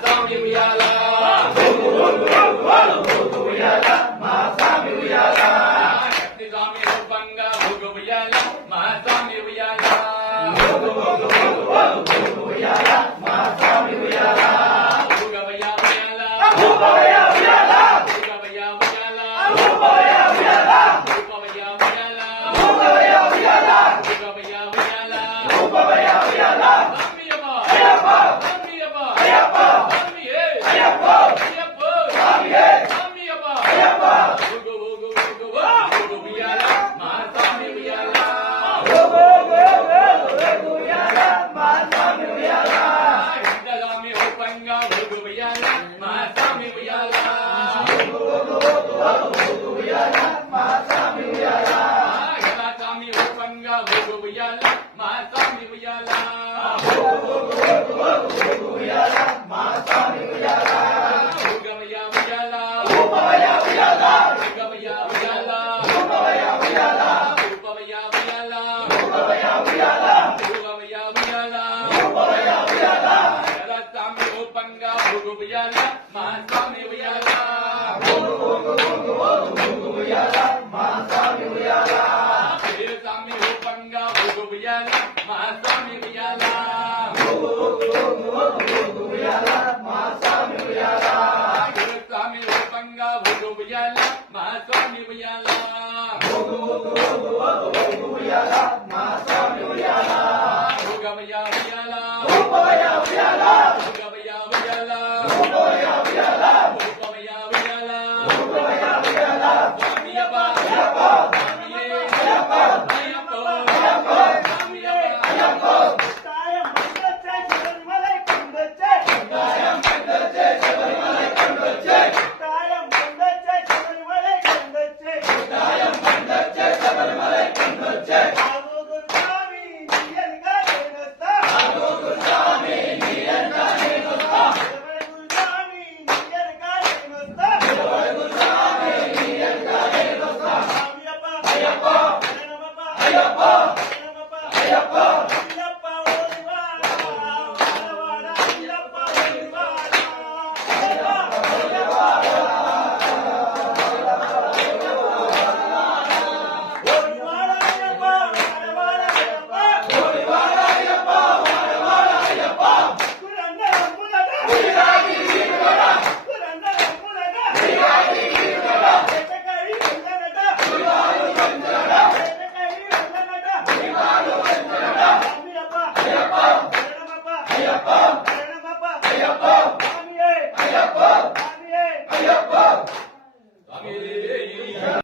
స్వామి ఉయ్యాల ఉయ్యాల మా స్వామి ఉయ్యాల శక్తి స్వామి రూపంగా ఉయ్యాల మా స్వామి ఉయ్యాల ఉయ్యాల మా స్వామి ఉయ్యాల ఉగవయ్య ఉయ్యాల ఉగవయ్య ఉయ్యాల ఉగవయ్య ఉయ్యాల ఉగవయ్య ఉయ్యాల ఉగవయ్య ఉయ్యాల ఉగవయ్య ఉయ్యాల ఉగవయ్య ఉయ్యాల ఉగవయ్య ఉయ్యాల అయ్యప్ప అయ్యప్ప అయ్యప్ప స్వామియే అయ్యప్ప అయ్యప్ప స్వామియే స్వామియప్ప అయ్యప్ప ఉగు ఉగు ఉగు ఉగు ఉయ్యాల మా స్వామి ఉయ్యాల ఉగు ఉగు ఉయ్యాల మా స్వామి ఉయ్యాల ఇంద్రస్వామి రూపంగా ఉగు ఉయ్యాల మా స్వామి ఉయ్యాల ఉగు ఉగు ఉయ్యాల మా స్వామి ఉయ్యాల స్వామి రూపంగా ఉగు ఉయ్యాల మా స్వామి ఉయ్యాల ఉయ్యాల మా స్వామి ఉయ్యాల ఉగవయ్య ఉయ్యాల ఉగవయ్య ఉయ్యాల ఉగవయ్య ఉయ్యాల ఉగవయ్య ఉయ్యాల ఉగవయ్య ఉయ్యాల ఉగవయ్య ఉయ్యాల ఉగవయ్య ఉయ్యాల ఉగవయ్య ఉయ్యాల స్వామి రూపంగా ఉగు ఉయ్యాల మా స్వామి ఉయ్యాల ఉయ్యాల మా స్వామి ఉయ్యాల స్వామి రూపంగా ఉగు ఉయ్యాల మా స్వామి ఉయ్యాల ఉయ్యాల మా స్వామి ఉయ్యాల స్వామి రూపంగా ఉగు ఉయ్యాల మా స్వామి ఉయ్యాల ఉయ్యాల మా స్వామి ఉయ్యాల ఉగవయ్య ఉయ్యాల ఉగవయ్య ఉయ్యాల ఉగవయ్య ఉయ్యాల ఉగవయ్య ఉయ్యాల ఉగవయ్య ఉయ్యాల ఉగవయ్య ఉయ్యాల స్వామియప్ప అయ్యప్ప స్వామియే అయ్యప్ప అయ్యప్ప అయ్యప్ప స్వామియప్ప అయ్యప్ప అయ్యప్ప